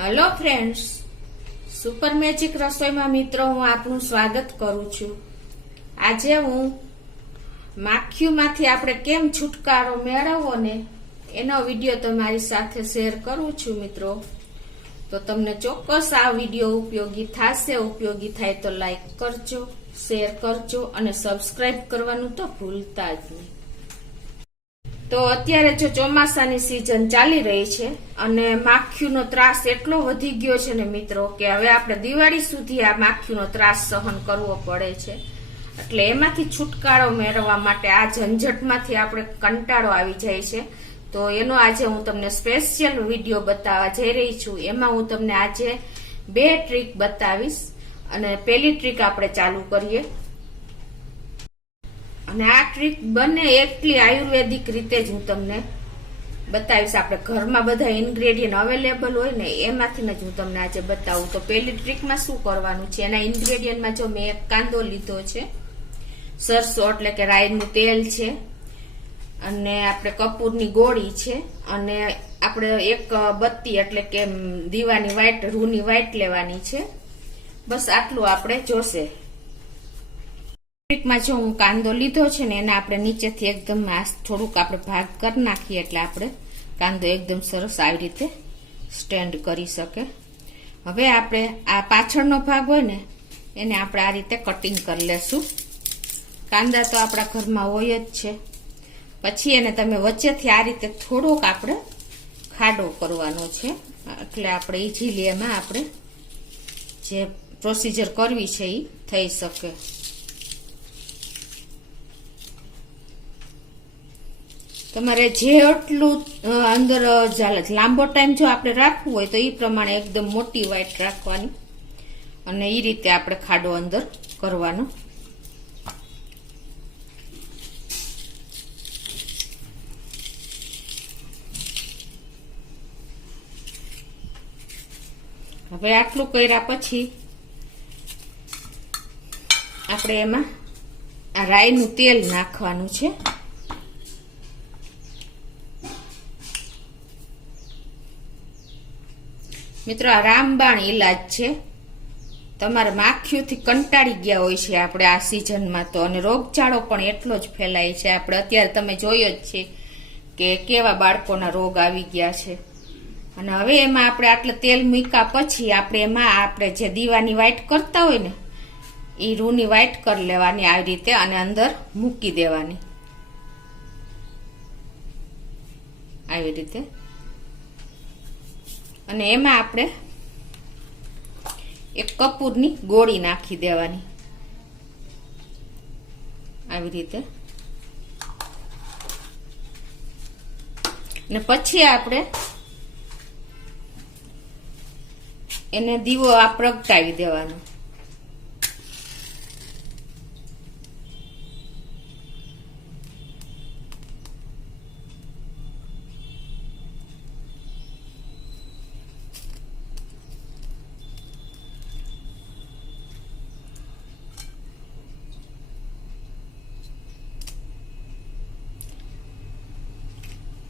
Hello friends, super magic રસોઈમાં મિત્રો હું આપનું સ્વાગત કરું છું। આજે હું માખીમાંથી આપણે કેમ છુટકારો મેળવવો ને એનો વિડીયો તમારી સાથે શેર કરું છું મિત્રો। તો તમને ચોક્કસ આ વિડીયો ઉપયોગી થશે। ઉપયોગી થાય તો લાઈક કરજો, શેર કરજો અને સબસ્ક્રાઇબ કરવાનું તો ભૂલતા જ નહીં। તો અત્યારે જો ચોમાસાની સિઝન ચાલી રહી છે અને માખીનો ત્રાસ એટલો વધી ગયો છે ને મિત્રો કે હવે આપણે દિવાળી સુધી આ માખીનો ત્રાસ સહન કરવો પડે છે। એટલે એમાંથી છુટકારો મેળવવા માટે આ ઝંઝટમાંથી આપણે કંટાળો આવી જાય છે। તો એનો આજે હું તમને સ્પેશિયલ વિડીયો બતાવવા જઈ રહી છું। એમાં હું તમને આજે 2 ટ્રીક બતાવીશ અને પહેલી ટ્રીક આપણે ચાલુ કરીએ। અને આ ટ્રીક બને એટલી આયુર્વેદિક રીતે જ હું તમને બતાવીશ। આપણે ઘરમાં બધા ઇન્ગ્રેડિયન્ટ અવેલેબલ હોય ને એમાંથી જ હું તમને આજે બતાવું। તો પહેલી ટ્રીકમાં શું કરવાનું છે, એના ઇન્ગ્રેડિયન્ટમાં જો મેં એક કાંદો લીધો છે, સરસો એટલે કે રાઈનું તેલ છે, અને આપણે કપૂરની ગોળી છે, અને આપણે એક બત્તી એટલે કે દીવાની વ્હાઈટ રૂની વ્હાઈટ લેવાની છે। બસ આટલું આપણે જોશે। ટ્રીકમાં જો હું કાંદો લીધો છે ને એને આપણે નીચેથી એકદમ થોડુંક આપણે ભાગ કરી નાખીએ એટલે આપણે કાંદો એકદમ સરસ આવી રીતે સ્ટેન્ડ કરી શકે। હવે આપણે આ પાછળનો ભાગ હોય ને એને આપણે આ રીતે કટિંગ કરી લેશું। કાંદા તો આપણા ઘરમાં હોય જ છે। પછી એને તમે વચ્ચેથી આ રીતે થોડોક આપણે ખાડો કરવાનો છે, એટલે આપણે ઇઝીલી એમાં આપણે જે પ્રોસિજર કરવી છે એ થઈ શકે। તમારે જેટલું અંદર લાંબો ટાઈમ જો આપણે રાખવું હોય તો એ પ્રમાણે એકદમ મોટી વ્હાઈટ રાખવાની અને એ રીતે આપણે ખાડો અંદર કરવાનો। હવે આટલું કર્યા પછી આપણે એમાં આ રાઈનું તેલ નાખવાનું છે। મિત્રો આ રામબાણ ઈલાજ છે। તમારે માખીઓથી કંટાળી ગયા હોય છે આપણે આ સિઝનમાં તો, અને રોગચાળો પણ એટલો જ ફેલાય છે। આપણે અત્યારે તમે જોયો જ છે કે કેવા બાળકોના રોગ આવી ગયા છે। અને હવે એમાં આપણે આટલે તેલ મૂક્યા પછી આપણે એમાં આપણે જે દીવાની વ્હાઈટ કરતા હોય ને એ રૂની વ્હાઈટ કરી લેવાની આવી રીતે અને અંદર મૂકી દેવાની આવી રીતે। અને એમાં આપણે એક કપૂરની ગોળી નાખી દેવાની આવી રીતે। અને પછી આપણે એને દીવો આ પ્રગટાવી દેવાનો।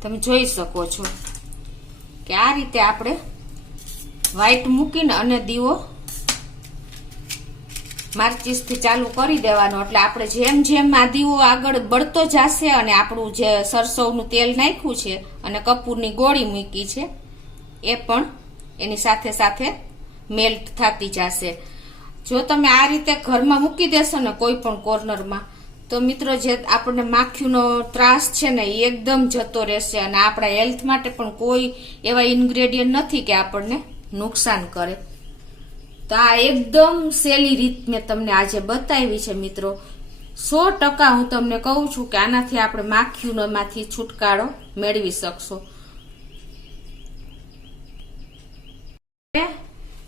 તમે જોઈ શકો છો કે આ રીતે આપણે વ્હાઈટ મૂકીને અને દીવો માચીસથી ચાલુ કરી દેવાનો। એટલે આપણે જેમ જેમ આ દીવો આગળ બળતો જશે અને આપણું જે સરસવનું તેલ નાખ્યું છે અને કપૂરની ગોળી મૂકી છે એ પણ એની સાથે સાથે મેલ્ટ થતી જશે। જો તમે આ રીતે ઘરમાં મૂકી દેશો ને કોઈ પણ કોર્નરમાં તો મિત્રો જે આપણને માખીનો ત્રાસ છે ને એ એકદમ જતો રહેશે અને આપણા હેલ્થ માટે પણ કોઈ એવા ઇન્ગ્રેડિયન્ટ નથી કે આપણને નુકસાન કરે। તો આ એકદમ સહેલી રીત મેં તમને આજે બતાવી છે મિત્રો। 100% હું તમને કહું છું કે આનાથી આપણે માખીઓમાંથી છુટકારો મેળવી શકશો।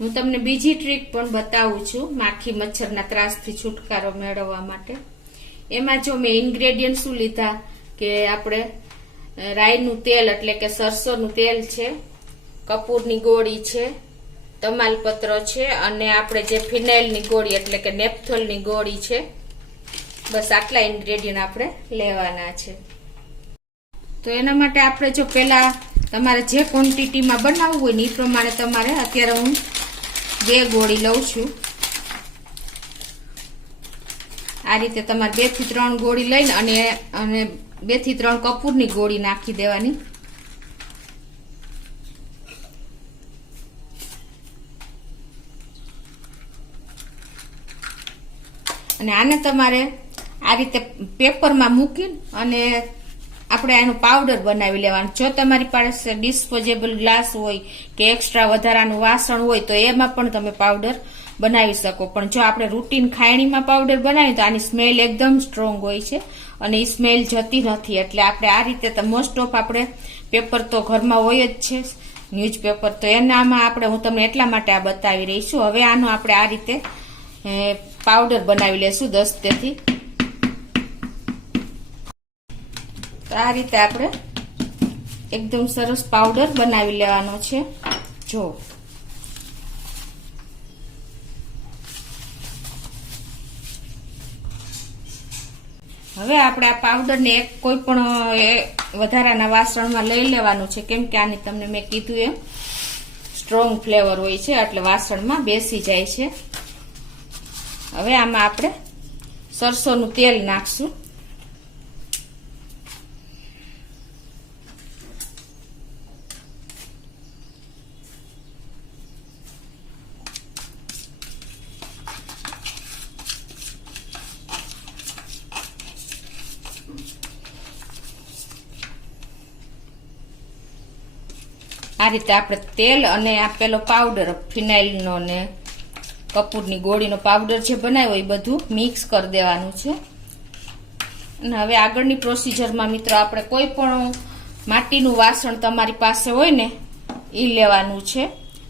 હું તમને બીજી ટ્રીક પણ બતાવું છું માખી મચ્છરના ત્રાસથી છુટકારો મેળવવા માટે। એમાં જો મેં ઇન્ગ્રેડિયન્ટ શું લીધા કે આપણે રાઈનું તેલ એટલે કે સરસોનું તેલ છે, કપૂરની ગોળી છે, તમાલપત્ર છે, અને આપણે જે ફિનાઇલની ગોળી એટલે કે નેપ્થોલની ગોળી છે। બસ આટલા ઇન્ગ્રેડિયન્ટ આપણે લેવાના છે। તો એના માટે આપણે જો પેલા તમારે જે ક્વોન્ટિટીમાં બનાવવું હોય ને એ પ્રમાણે તમારે અત્યારે હું 2 ગોળી લઉં છું. આ રીતે તમારે 2 થી 3 ગોળી લઈને અને 2 થી 3 કપૂરની ગોળી નાખી દેવાની. અને આને તમારે આ રીતે પેપરમાં મૂકીને અને આપણે આનો પાવડર બનાવી લેવાનો. જો તમારી પાસે ડિસ્પોઝેબલ ગ્લાસ હોય કે એક્સ્ટ્રા વધારાનું વાસણ હોય તો એમાં પણ તમે પાવડર બનાવી શકો. પણ જો આપણે રૂટીન ખાયણીમાં પાવડર બનાવીએ તો આની સ્મેલ એકદમ સ્ટ્રોંગ હોય છે અને એ સ્મેલ જતી નથી. એટલે આપણે આ રીતે મોસ્ટ ઓફ આપણે પેપર તો ઘરમાં હોય જ છે, ન્યૂઝપેપર, તો એનામાં આપણે હું તમને એટલા માટે આ બતાવી રહી છું. હવે આનો આપણે આ રીતે પાવડર બનાવી લેશું 10 થી. તો આ રીતે આપણે એકદમ સરસ પાવડર બનાવી લેવાનો છે. જો હવે આપણે આ પાવડરને એક કોઈ પણ વધારાના વાસણમાં લઈ લેવાનું છે, કેમ કે આની તમને મેં કીધું એમ સ્ટ્રોંગ ફ્લેવર હોય છે એટલે વાસણમાં બેસી જાય છે. હવે આમાં આપણે સરસોનું તેલ નાખશું. આ રીતે આપણે તેલ અને આપેલો પાવડર ફિનાઇલનો ને કપૂરની ગોળીનો પાવડર જે બનાવ્યો એ બધું મિક્સ કરી દેવાનું છે. અને હવે આગળની પ્રોસીજરમાં મિત્રો આપણે કોઈ પણ માટીનું વાસણ તમારી પાસે હોય ને એ લેવાનું છે.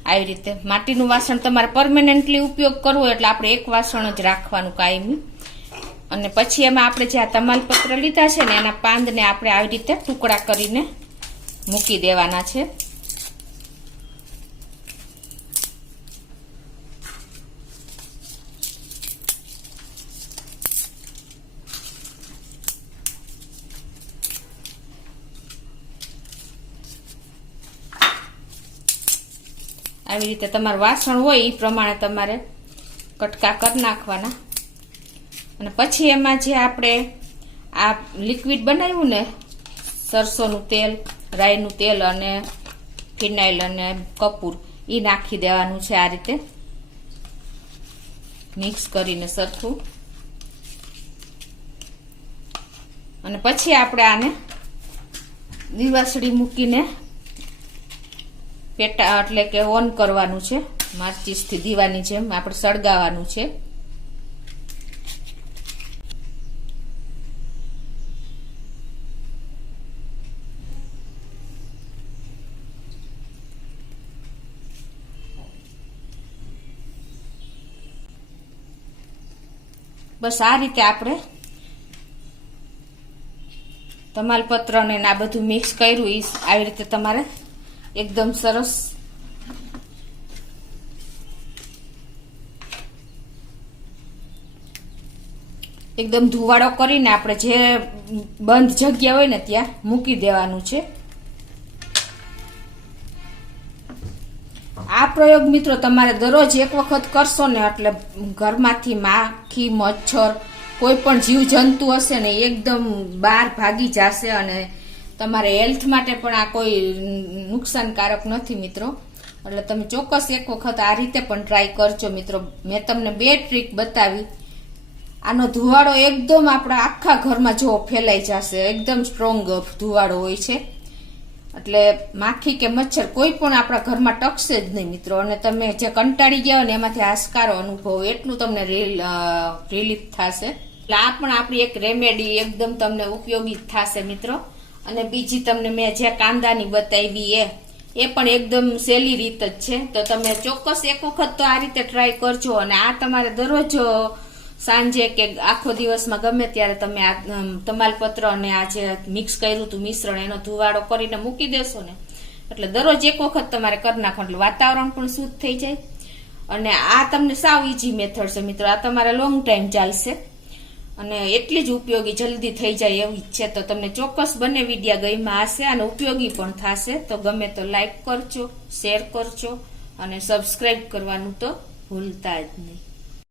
આવી રીતે માટીનું વાસણ તમારે પરમેનન્ટલી ઉપયોગ કરવો એટલે આપણે એક વાસણ જ રાખવાનું કાયમી. અને પછી એમાં આપણે જે આ તમાલપત્ર લીધા છે ને એના પાંદને આપણે આવી રીતે ટુકડા કરીને મૂકી દેવાના છે. આવી રીતે તમારું વાસણ હોય એ પ્રમાણે તમારે કટકા કરી નાખવાના. અને પછી એમાં જે આપણે આ લિક્વિડ બનાવ્યું ને સરસોનું તેલ, રાઈનું તેલ અને ફિનાઇલ અને કપૂર એ નાખી દેવાનું છે. આ રીતે મિક્સ કરીને સરખું. અને પછી આપણે આને દીવાસળી મૂકીને પેટા એટલે કે ઓન કરવાનું છે. માચીસથી દીવાની જેમ આપણે સળગાવવાનું છે. બસ આ રીતે આપણે તમાલપત્ર ને આ બધું મિક્સ કર્યું એ આવી રીતે તમારે એકદમ સરસ એકદમ ધુવાડો કરીને આપણે જે બંધ જગ્યા હોય ને ત્યાં મૂકી દેવાનું છે. આ પ્રયોગ મિત્રો તમારે દરરોજ એક વખત કરશો ને એટલે ઘરમાંથી માખી, મચ્છર, કોઈ પણ જીવ જંતુ હશે ને એકદમ બહાર ભાગી જશે. અને તમારે હેલ્થ માટે પણ આ કોઈ નુકસાનકારક નથી મિત્રો. એટલે તમે ચોક્કસ એક વખત આ રીતે પણ ટ્રાય કરજો મિત્રો. મેં તમને 2 ટ્રીક બતાવી. આનો ધુવાડો એકદમ આપણા આખા ઘરમાં જો ફેલાઈ જશે. એકદમ સ્ટ્રોંગ ધુવાડો હોય છે એટલે માખી કે મચ્છર કોઈ પણ આપણા ઘરમાં ટકશે જ નહીં મિત્રો. અને તમે જે કંટાળી ગયા હોય ને એમાંથી હાશકારો અનુભવ એટલું તમને રિલીફ થશે. એટલે આ પણ આપણી એક રેમેડી એકદમ તમને ઉપયોગી થશે મિત્રો. અને બીજી તમને મેં જે કાંદાની બતાવી એ પણ એકદમ સહેલી રીત જ છે. તો તમે ચોક્કસ એક વખત તો આ રીતે ટ્રાય કરજો. અને આ તમારે દરરોજ સાંજે કે આખો દિવસમાં ગમે ત્યારે તમે આ તમાલપત્ર અને આ જે મિક્સ કર્યું હતું મિશ્રણ એનો ધુવાડો કરીને મૂકી દેશો ને એટલે દરરોજ એક વખત તમારે કરી નાખો એટલે વાતાવરણ પણ શુદ્ધ થઈ જાય. અને આ તમને સાવ ઈઝી મેથડ છે મિત્રો. આ તમારે લોંગ ટાઈમ ચાલશે. અને એટલી જ ઉપયોગી જલ્દી થઈ જાય એવી છે. તો તમને ચોક્કસ બંને વિડીયા ગમ્યા હશે અને ઉપયોગી પણ થશે. તો ગમે તો લાઈક કરજો, શેર કરજો અને સબસ્ક્રાઈબ કરવાનું તો ભૂલતા જ નહીં.